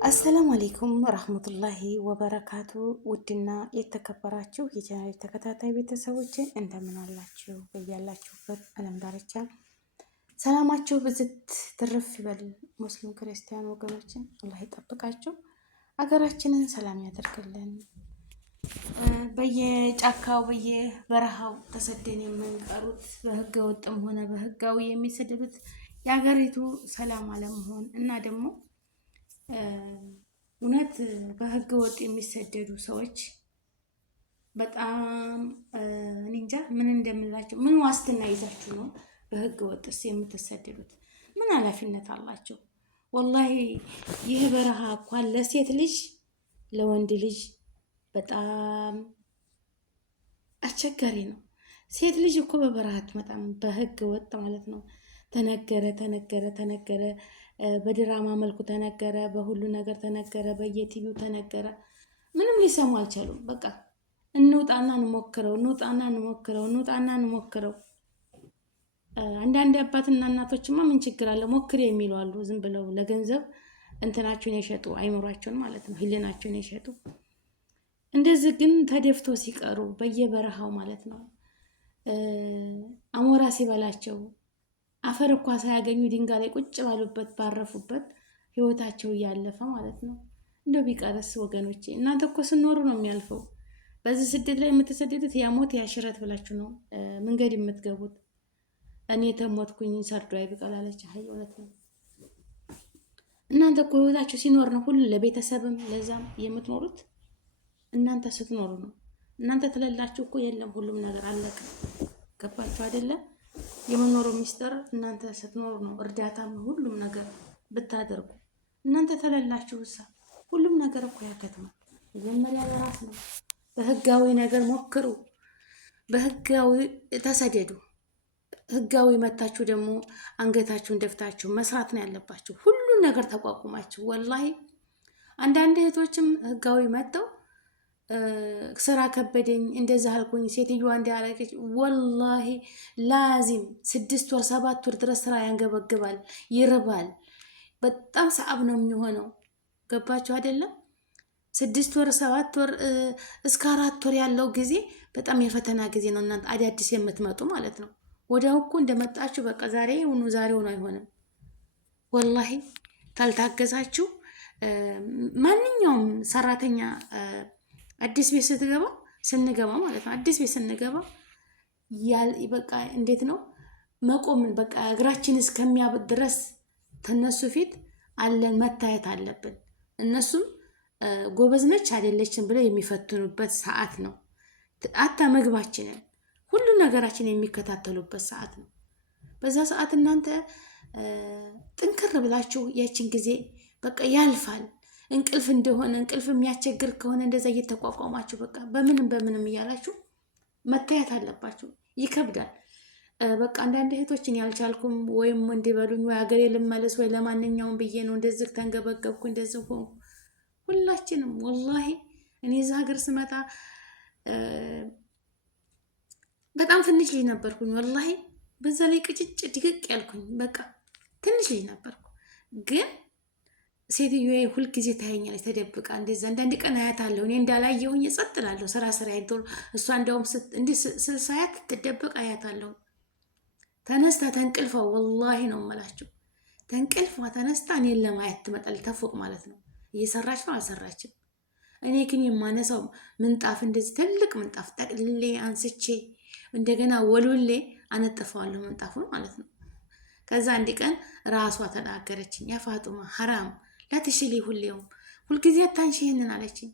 አሰላሙ አሌይኩም ረህመቱላሂ ወበረካቱ። ውድና የተከበራችሁ የቻናሌ ተከታታይ ቤተሰቦችን እንደምን አላችሁ? በያላችሁበት ዓለም ዳርቻ ሰላማችሁ ብዝት ትርፍ ይበል። ሙስሊም ክርስቲያን ወገኖችን አላህ ይጠብቃችሁ፣ ሀገራችንን ሰላም ያደርግልን። በየጫካው በየበረሃው ተሰደን የምንቀሩት በህገ ወጥም ሆነ በህጋዊ የሚሰደዱት የሀገሪቱ ሰላም አለመሆን እና ደግሞ እውነት በህገ ወጥ የሚሰደዱ ሰዎች በጣም እንጃ ምን እንደምላቸው። ምን ዋስትና ይዛችሁ ነው በህገ ወጥስ የምትሰደዱት? ምን ኃላፊነት አላቸው? ወላሂ ይህ በረሃ እንኳን ለሴት ልጅ ለወንድ ልጅ በጣም አስቸጋሪ ነው። ሴት ልጅ እኮ በበረሃ አትመጣም፣ በህገ ወጥ ማለት ነው። ተነገረ በድራማ መልኩ ተነገረ፣ በሁሉ ነገር ተነገረ፣ በየቲቪው ተነገረ። ምንም ሊሰሙ አልቻሉም። በቃ እንውጣና እንሞክረው። አንዳንድ አባትና እናቶችማ ምን ችግር አለ ሞክር የሚሉ አሉ። ዝም ብለው ለገንዘብ እንትናቸውን የሸጡ አይምሯቸውን ማለት ነው፣ ህሊናቸውን የሸጡ። እንደዚህ ግን ተደፍቶ ሲቀሩ በየበረሃው ማለት ነው አሞራ ሲበላቸው አፈር እንኳ ሳያገኙ ድንጋይ ላይ ቁጭ ባሉበት ባረፉበት ህይወታቸው እያለፈ ማለት ነው። እንደው ቢቀርስ ወገኖቼ፣ እናንተ እኮ ስኖሩ ነው የሚያልፈው። በዚህ ስደት ላይ የምትሰደዱት ያሞት ያሽረት ብላችሁ ነው መንገድ የምትገቡት። እኔ ተሞትኩኝ ሰርዶ አይብቀላለች። አይ እውነት ነው። እናንተ እኮ ህይወታችሁ ሲኖር ነው ሁሉ ለቤተሰብም ለዛም የምትኖሩት። እናንተ ስትኖሩ ነው። እናንተ ትለላችሁ እኮ የለም ሁሉም ነገር አለቀ። ገባችሁ አይደለም? የምኖረው ሚስጥር እናንተ ስትኖሩ ነው። እርዳታም ሁሉም ነገር ብታደርጉ እናንተ ተለላችሁ እሳ ሁሉም ነገር እኮ ያከትማል። መጀመሪያ ለራስ ነው። በህጋዊ ነገር ሞክሩ፣ በህጋዊ ተሰደዱ። ህጋዊ መታችሁ ደግሞ አንገታችሁን ደፍታችሁ መስራት ነው ያለባችሁ። ሁሉን ነገር ተቋቁማችሁ። ወላሂ አንዳንድ እህቶችም ህጋዊ መጥተው ስራ ከበደኝ እንደዛ አልኩኝ ሴትዮዋ እንዲያረገች። ወላሂ ላዚም 6 ወር 7 ወር ድረስ ስራ ያንገበግባል፣ ይርባል። በጣም ሰዓብ ነው የሚሆነው። ገባችሁ አይደለም? 6 ወር 7 ወር እስከ 4 ወር ያለው ጊዜ በጣም የፈተና ጊዜ ነው። እናንተ አዳዲስ የምትመጡ ማለት ነው። ወዲያው እኮ እንደመጣችሁ በቃ ዛሬ ሆኖ አይሆንም። ወላሂ ካልታገዛችሁ ማንኛውም ሰራተኛ አዲስ ቤት ስንገባ ማለት ነው። አዲስ ቤት ስንገባ በቃ እንዴት ነው መቆምን በቃ እግራችን እስከሚያብጥ ድረስ ተነሱ ፊት አለን መታየት አለብን። እነሱም ጎበዝ ነች አይደለችም ብለው የሚፈትኑበት ሰዓት ነው። አታ ምግባችንን ሁሉ ነገራችን የሚከታተሉበት ሰዓት ነው። በዛ ሰዓት እናንተ ጥንክር ብላችሁ ያችን ጊዜ በቃ ያልፋል። እንቅልፍ እንደሆነ እንቅልፍ የሚያስቸግር ከሆነ እንደዛ እየተቋቋማችሁ በቃ በምንም እያላችሁ መታየት አለባችሁ። ይከብዳል። በቃ አንዳንድ እህቶችን ያልቻልኩም ወይም እንዲበሉኝ ወይ ሀገሬ ልመለስ ወይ ለማንኛውም ብዬ ነው እንደዚህ ተንገበገብኩ እንደዚህ ሆንኩ። ሁላችንም ወላሂ እኔ እዛ ሀገር ስመጣ በጣም ትንሽ ልጅ ነበርኩኝ። ወላሂ በዛ ላይ ቅጭጭ ድቅቅ ያልኩኝ በቃ ትንሽ ልጅ ነበርኩ። ግን ሴትዮ ሁልጊዜ ታየኛለች ተደብቃ እንደዛ። አንዳንድ ቀን አያታለሁ እኔ እንዳላየሁኝ ጸጥ እላለሁ። ስራ አይቶል እሷ እንደውም እንዲህ ስልሳያት ትደብቅ አያታለሁ። ተነስታ ተንቅልፏ ወላሂ ነው የምላችሁ ተንቅልፏ ተነስታ እኔን ለማየት ትመጣለች። ተፎቅ ማለት ነው። እየሰራች ነው አልሰራችም። እኔ ግን የማነሳው ምንጣፍ እንደዚህ ትልቅ ምንጣፍ ጠቅልሌ አንስቼ እንደገና ወሉሌ አነጥፈዋለሁ ምንጣፉን ማለት ነው። ከዛ አንድ ቀን ራሷ ተናገረችኝ። ያ ፋጡማ ሐራም ላትሽሊ ሁልጊዜ አታንሺ ይሄንን አለችኝ።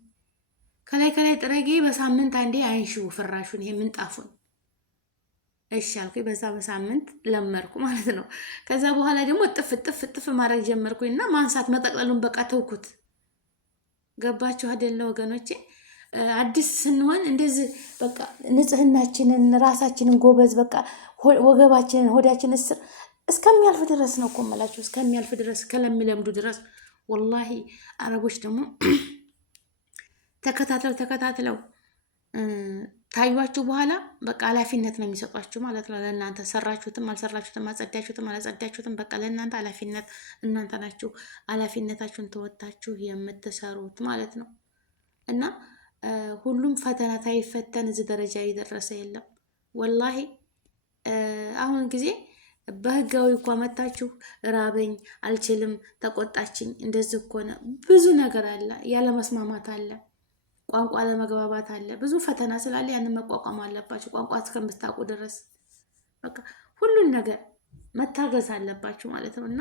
ከላይ ጥረጌ በሳምንት አንዴ አንሺው ፍራሹን ይሄ ምንጣፉን። እሺ አልኩኝ። በዛ በሳምንት ለመርኩ ማለት ነው። ከዛ በኋላ ደግሞ ጥፍ ማድረግ ጀመርኩኝ እና ማንሳት መጠቅለሉን በቃ ተውኩት። ገባችሁ አይደለ ወገኖቼ? አዲስ ስንሆን እንደዚህ በቃ ንጽህናችንን ራሳችንን ጎበዝ በቃ ወገባችንን ሆዳችንን እስከሚያልፍ ድረስ ነው እኮ የምላችሁ። እስከሚያልፍ ድረስ ከለሚለምዱ ድረስ ወላሂ። አረቦች ደግሞ ተከታትለው ታዩዋችሁ በኋላ በቃ ኃላፊነት ነው የሚሰጧችሁ ማለት ነው። ለእናንተ ሰራችሁትም አልሰራችሁትም አጸዳችሁትም አላጸዳችሁትም በቃ ለእናንተ ኃላፊነት እናንተ ናችሁ ኃላፊነታችሁን ተወጣችሁ የምትሰሩት ማለት ነው። እና ሁሉም ፈተና ታይፈተን እዚህ ደረጃ የደረሰ የለም ወላሂ። አሁን ጊዜ በህጋዊ እንኳ መታችሁ ራበኝ አልችልም ተቆጣችኝ እንደዚህ እኮ ነው። ብዙ ነገር አለ፣ ያለ መስማማት አለ፣ ቋንቋ ለመግባባት አለ፣ ብዙ ፈተና ስላለ ያንን መቋቋም አለባችሁ። ቋንቋ እስከምታውቁ ድረስ በቃ ሁሉን ነገር መታገዝ አለባችሁ ማለት ነው። እና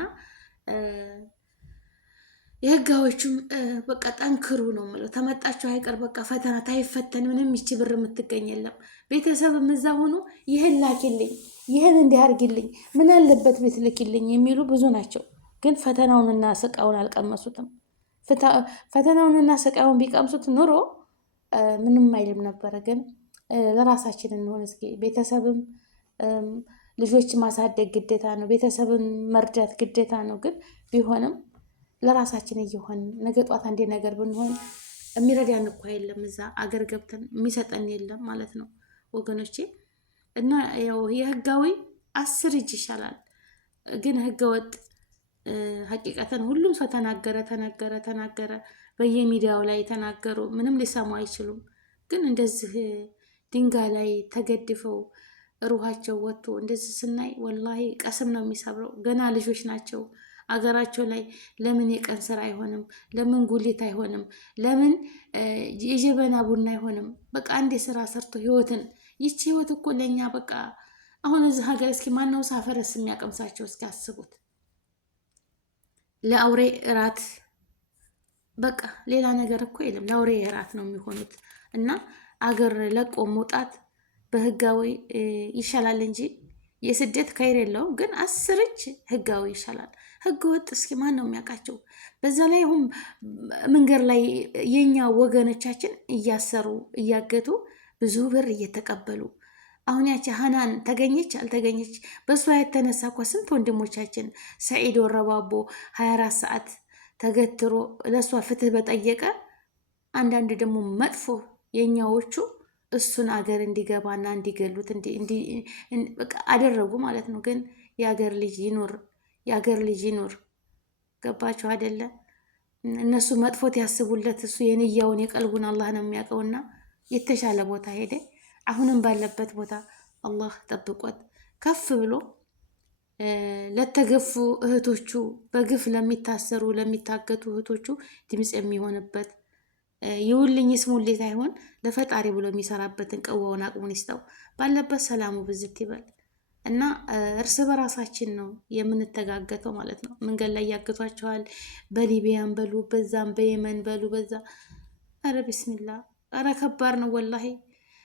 የህጋዎቹም በቃ ጠንክሩ ነው የምለው። ተመጣችሁ አይቀር በቃ ፈተና ታይፈተን ምንም ይቺ ብር የምትገኝ የለም። ቤተሰብም እዛ ሆኖ ይህን ላኪልኝ፣ ይህን እንዲህ አድርጊልኝ፣ ምን አለበት ቤት ልኪልኝ የሚሉ ብዙ ናቸው። ግን ፈተናውንና ስቃውን አልቀመሱትም። ፈተናውንና ስቃውን ቢቀምሱት ኑሮ ምንም አይልም ነበረ። ግን ለራሳችን እንሆን እስኪ። ቤተሰብም ልጆች ማሳደግ ግዴታ ነው፣ ቤተሰብን መርዳት ግዴታ ነው። ግን ቢሆንም ለራሳችን እየሆን ነገ ጧት አንዴ ነገር ብንሆን የሚረዳን እኮ የለም። እዛ አገር ገብተን የሚሰጠን የለም ማለት ነው ወገኖቼ። እና ያው የህጋዊ 10 እጅ ይሻላል። ግን ህገ ወጥ ሀቂቀተን ሁሉም ሰው ተናገረ በየሚዲያው ላይ ተናገሩ፣ ምንም ሊሰሙ አይችሉም። ግን እንደዚህ ድንጋይ ላይ ተገድፈው ሩሃቸው ወጥቶ እንደዚህ ስናይ ወላሂ ቀስም ነው የሚሰብረው። ገና ልጆች ናቸው። አገራቸው ላይ ለምን የቀን ስራ አይሆንም? ለምን ጉሊት አይሆንም? ለምን የጀበና ቡና አይሆንም? በቃ አንድ ስራ ሰርቶ ህይወትን ይቺ ህይወት እኮ ለኛ በቃ አሁን እዚህ ሀገር እስኪ ማነው ሳፈረስ የሚያቀምሳቸው? እስኪ አስቡት። ለአውሬ እራት በቃ ሌላ ነገር እኮ የለም። ለአውሬ እራት ነው የሚሆኑት። እና አገር ለቆ መውጣት በህጋዊ ይሻላል እንጂ የስደት ከይር የለውም። ግን 10 እጅ ህጋዊ ይሻላል። ህገ ወጥ እስኪ ማን ነው የሚያውቃቸው? በዛ ላይ አሁን መንገድ ላይ የኛ ወገኖቻችን እያሰሩ እያገቱ ብዙ ብር እየተቀበሉ አሁን ያቺ ሀናን ተገኘች አልተገኘች በሷ የተነሳ እኮ ስንት ወንድሞቻችን ሰዒድ ወረባቦ 24 ሰዓት ተገትሮ ለሷ ፍትህ በጠየቀ። አንዳንድ ደግሞ መጥፎ የኛዎቹ እሱን አገር እንዲገባና እንዲገሉት በቃ አደረጉ ማለት ነው። ግን የአገር ልጅ ይኑር። ገባችሁ አይደለ? እነሱ መጥፎት ያስቡለት፣ እሱ የንያውን የቀልቡን አላህ ነው የሚያውቀውና የተሻለ ቦታ ሄደ። አሁንም ባለበት ቦታ አላህ ጠብቆት ከፍ ብሎ ለተገፉ እህቶቹ በግፍ ለሚታሰሩ ለሚታገቱ እህቶቹ ድምፅ የሚሆንበት ይውልኝ ስሙልኝ ሳይሆን ለፈጣሪ ብሎ የሚሰራበትን ቅዋውን አቅሙን ይስጠው። ባለበት ሰላሙ ብዝት ይበል እና እርስ በራሳችን ነው የምንተጋገተው ማለት ነው። መንገድ ላይ ያግቷቸዋል። በሊቢያን በሉ በዛም በየመን በሉ በዛ። አረ ቢስሚላ፣ አረ ከባድ ነው ወላሂ።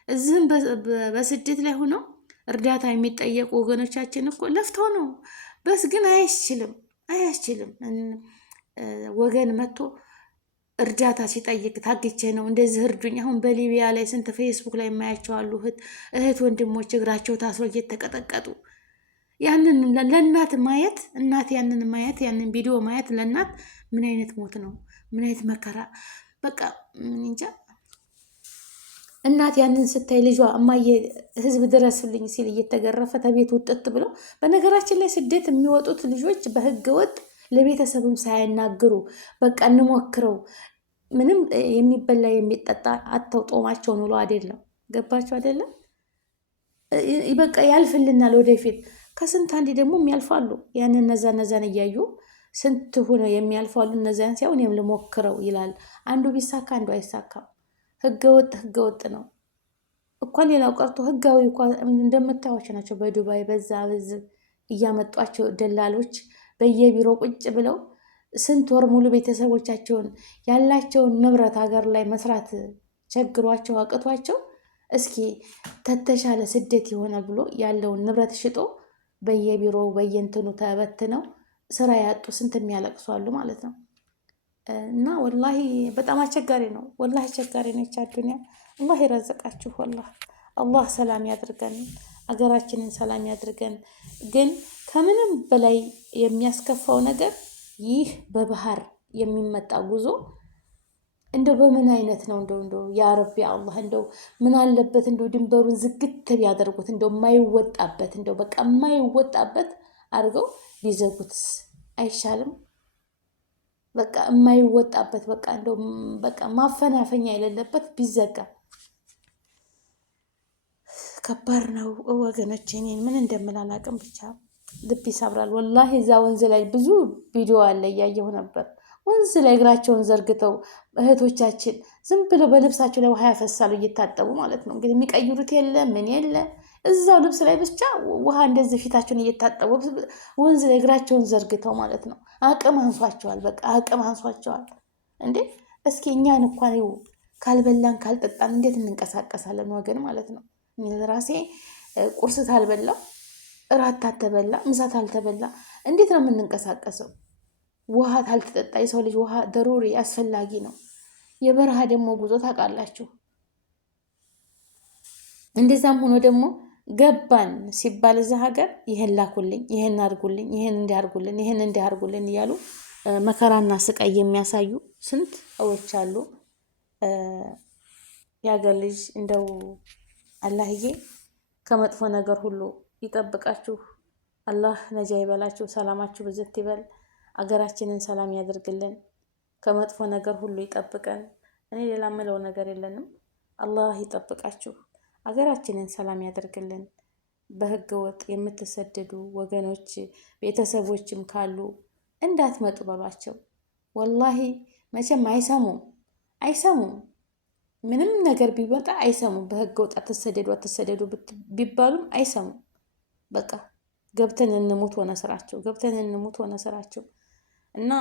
እዚህም በስደት ላይ ሆኖ እርዳታ የሚጠየቁ ወገኖቻችን እኮ ለፍተው ነው። በስ ግን አያስችልም። ወገን መጥቶ እርዳታ ሲጠይቅ ታግቼ ነው እንደዚህ እርዱኝ። አሁን በሊቢያ ላይ ስንት ፌስቡክ ላይ የማያቸው አሉ እህት ወንድሞች እግራቸው ታስሮ እየተቀጠቀጡ ያንን ለእናት ማየት ያንን ቪዲዮ ማየት ለእናት ምን አይነት ሞት ነው? ምን አይነት መከራ! በቃ እንጃ። እናት ያንን ስታይ ልጇ እማዬ ህዝብ ድረስልኝ ሲል እየተገረፈ ተቤት ውጥት ብሎ። በነገራችን ላይ ስደት የሚወጡት ልጆች በህገ ወጥ ለቤተሰብም ሳያናግሩ በቃ እንሞክረው ምንም የሚበላ የሚጠጣ አተው ጦማቸውን ውሎ አይደለም። ገባቸው አይደለም? በቃ ያልፍልናል ወደፊት። ከስንት አንዴ ደግሞ የሚያልፋሉ። ያን እነዛን እያዩ ስንት ሆነ የሚያልፋሉ። እነዛን ሲያው እኔም ልሞክረው ይላል። አንዱ ቢሳካ አንዱ አይሳካም። ህገወጥ ነው እኮ። ሌላው ቀርቶ ህጋዊ እኮ እንደምታዩቸው ናቸው። በዱባይ በዛ እያመጧቸው ደላሎች በየቢሮ ቁጭ ብለው ስንት ወር ሙሉ ቤተሰቦቻቸውን ያላቸውን ንብረት ሀገር ላይ መስራት ቸግሯቸው አቅቷቸው እስኪ ተተሻለ ስደት ይሆናል ብሎ ያለውን ንብረት ሽጦ በየቢሮው በየእንትኑ ተበትነው ስራ ያጡ ስንት የሚያለቅሱ አሉ ማለት ነው። እና ወላሂ በጣም አስቸጋሪ ነው። ወላሂ አስቸጋሪ ነው። ዱንያ አላህ ይረዘቃችሁ። አላህ ሰላም ያድርገን፣ አገራችንን ሰላም ያድርገን። ግን ከምንም በላይ የሚያስከፋው ነገር ይህ በባህር የሚመጣ ጉዞ እንደው በምን አይነት ነው እንደው ያ ረቢ አላህ እንደው ምን አለበት እንደው ድንበሩን ዝግት ቢያደርጉት እንደው የማይወጣበት እንደው በቃ የማይወጣበት አድርገው ቢዘጉትስ አይሻልም? በቃ የማይወጣበት በቃ እንደው በቃ ማፈናፈኛ የሌለበት ቢዘጋ። ከባድ ነው ወገኖቼ። እኔን ምን እንደምላላቅም ብቻ ልብ ይሰብራል ወላሂ። እዛ ወንዝ ላይ ብዙ ቪዲዮ አለ እያየሁ ነበር። ወንዝ ላይ እግራቸውን ዘርግተው እህቶቻችን ዝም ብለው በልብሳቸው ላይ ውሃ ያፈሳሉ እየታጠቡ ማለት ነው። እንግዲህ የሚቀይሩት የለ ምን የለ እዛው ልብስ ላይ ብቻ ውሃ እንደዚህ ፊታቸውን እየታጠቡ ወንዝ ላይ እግራቸውን ዘርግተው ማለት ነው። አቅም አንሷቸዋል፣ በቃ አቅም አንሷቸዋል። እንዴ እስኪ እኛን እንኳን ካልበላን ካልጠጣን እንዴት እንንቀሳቀሳለን ወገን ማለት ነው። ራሴ ቁርስ ታልበላ እራት ታልተበላ ምሳ ታልተበላ እንዴት ነው የምንንቀሳቀሰው? ውሃ ታልተጠጣ የሰው ልጅ ውሃ ደሩሪ አስፈላጊ ነው። የበረሃ ደግሞ ጉዞ ታውቃላችሁ። እንደዛም ሆኖ ደግሞ ገባን ሲባል እዛ ሀገር ይህን ላኩልኝ፣ ይህን አድርጉልኝ፣ ይህን እንዲያርጉልን፣ ይህን እንዲያርጉልን እያሉ መከራና ስቃይ የሚያሳዩ ስንት ሰዎች አሉ። የሀገር ልጅ እንደው አላህዬ ከመጥፎ ነገር ሁሉ ይጠብቃችሁ። አላህ ነጃ ይበላችሁ። ሰላማችሁ ብዝት ይበል። አገራችንን ሰላም ያደርግልን። ከመጥፎ ነገር ሁሉ ይጠብቀን። እኔ ሌላ ምለው ነገር የለንም። አላህ ይጠብቃችሁ። አገራችንን ሰላም ያደርግልን። በህገ ወጥ የምትሰደዱ ወገኖች ቤተሰቦችም ካሉ እንዳትመጡ በሏቸው። ወላሂ መቼም አይሰሙም። ምንም ነገር ቢመጣ አይሰሙም። በህገ ወጥ አትሰደዱ ቢባሉም አይሰሙም። በቃ ገብተን እንሙት ሆነ ስራቸው እና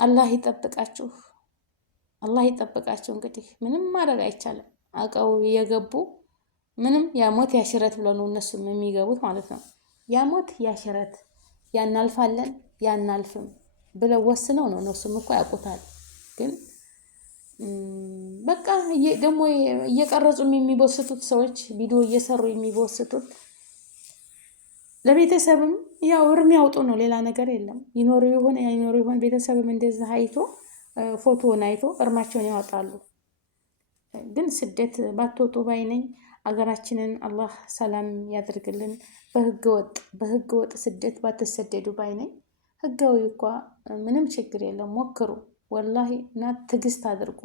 አላህ ይጠብቃችሁ። እንግዲህ ምንም ማድረግ አይቻልም። አውቀው የገቡ ምንም ያሞት ያሽረት ብለው ነው እነሱም የሚገቡት ማለት ነው። ያሞት ያሽረት ያናልፋለን ያናልፍም ብለው ወስነው ነው። እነሱም እኮ ያውቁታል። ግን በቃ ደግሞ እየቀረጹም የሚቦስቱት ሰዎች ቪዲዮ እየሰሩ የሚቦስቱት ለቤተሰብም ያው እርም ያውጡ ነው። ሌላ ነገር የለም። ይኖሩ ይሆን ቤተሰብም እንደዚህ አይቶ ፎቶውን አይቶ እርማቸውን ያወጣሉ። ግን ስደት ባትወጡ ባይነኝ። አገራችንን አላህ ሰላም ያደርግልን። በህገ ወጥ ስደት ባትሰደዱ ባይነኝ። ህጋዊ እንኳ ምንም ችግር የለም፣ ሞክሩ ወላሂ እና ትዕግስት አድርጉ።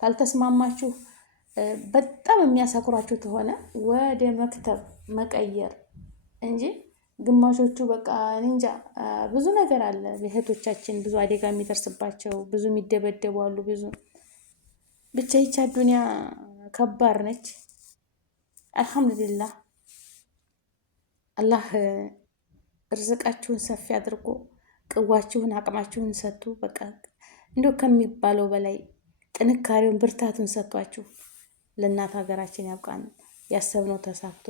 ካልተስማማችሁ በጣም የሚያሳኩራችሁ ከሆነ ወደ መክተብ መቀየር እንጂ ግማሾቹ በቃ እንጃ ብዙ ነገር አለ። እህቶቻችን ብዙ አደጋ የሚደርስባቸው ብዙ የሚደበደቡ አሉ። ብዙ ብቻ ይቻ ዱንያ ከባድ ነች። አልሐምዱሊላህ አላህ ርዝቃችሁን ሰፊ አድርጎ ቅዋችሁን አቅማችሁን ሰጥቶ በቃ እንደው ከሚባለው በላይ ጥንካሬውን ብርታቱን ሰጥቷችሁ ለእናት ሀገራችን ያብቃን። ያሰብነው ተሳክቶ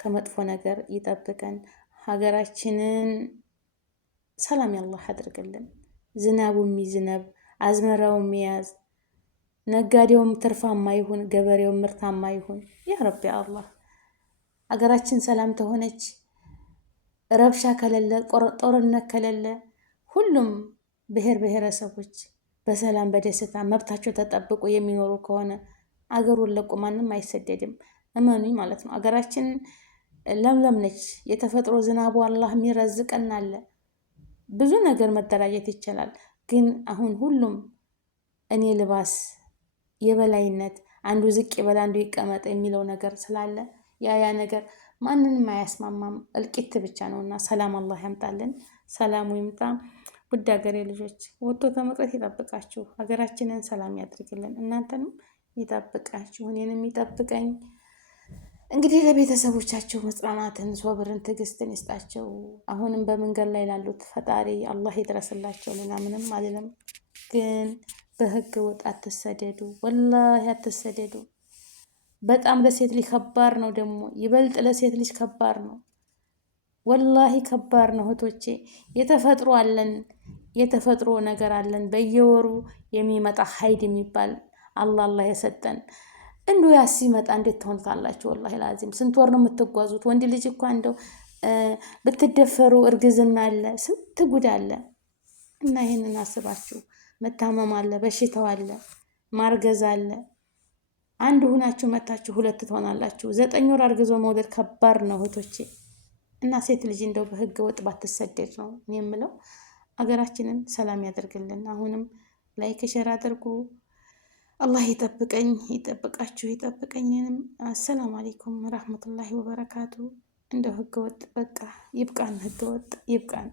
ከመጥፎ ነገር ይጠብቀን። ሀገራችንን ሰላም ያላህ አድርግልን። ዝናቡ የሚዝነብ አዝመራው የሚያዝ ነጋዴውም ትርፋማ ይሁን፣ ገበሬውም ምርታማ ይሁን። ያ ረቢ አላህ ሀገራችን ሰላም ተሆነች፣ ረብሻ ከሌለ፣ ጦርነት ከሌለ፣ ሁሉም ብሔር ብሔረሰቦች በሰላም በደስታ መብታቸው ተጠብቆ የሚኖሩ ከሆነ አገሩን ለቆ ማንም አይሰደድም። እመኑኝ ማለት ነው። አገራችን ለምለም ነች። የተፈጥሮ ዝናቡ አላህ የሚረዝቀን አለ። ብዙ ነገር መደራጀት ይቻላል። ግን አሁን ሁሉም እኔ ልባስ የበላይነት አንዱ ዝቅ ይበላ አንዱ ይቀመጥ የሚለው ነገር ስላለ ያ ነገር ማንንም አያስማማም። እልቂት ብቻ ነውና ሰላም አላህ ያምጣልን። ሰላሙ ይምጣ። ውድ ሀገሬ ልጆች ወጥቶ ከመቅረት ይጠብቃችሁ። ሀገራችንን ሰላም ያድርግልን። እናንተንም ይጠብቃችሁ፣ እኔንም ይጠብቀኝ። እንግዲህ ለቤተሰቦቻቸው መጽናናትን፣ ሶብርን፣ ትዕግስትን ይስጣቸው። አሁንም በመንገድ ላይ ላሉት ፈጣሪ አላህ ይድረስላቸው። ሌላ ምንም አልልም። ግን በህገ ወጥ አትሰደዱ፣ ወላሂ አትሰደዱ። በጣም ለሴት ልጅ ከባድ ነው። ደግሞ ይበልጥ ለሴት ልጅ ከባድ ነው። ወላሂ ከባድ ነው እህቶቼ። የተፈጥሮ ነገር አለን በየወሩ የሚመጣ ሀይድ የሚባል አላህ የሰጠን እንዶ ያስ ሲመጣ እንዴት ትሆንታላችሁ? ወላሂ ላዚም ስንት ወር ነው የምትጓዙት? ወንድ ልጅ እኮ እንደው ብትደፈሩ እርግዝና አለ፣ ስንት ጉድ አለ። እና ይሄንን አስባችሁ መታመም አለ፣ በሽታው አለ፣ ማርገዝ አለ። አንድ ሁናችሁ መታችሁ ሁለት ትሆናላችሁ። 9 ወር አርግዞ መውለድ ከባድ ነው እህቶቼ። እና ሴት ልጅ እንደው በህገ ወጥ ባትሰደድ ነው እኔ የምለው። አገራችንን ሰላም ያደርግልን። አሁንም ላይክ ሸር አድርጉ። አላህ ይጠብቀኝ፣ ይጠብቃችሁ፣ ይጠብቀኝንም። አሰላሙ አለይኩም ረህመቱላሂ ወበረካቱ። እንደው ህገ ወጥ በቃ ይብቃን፣ ህገ ወጥ ይብቃን።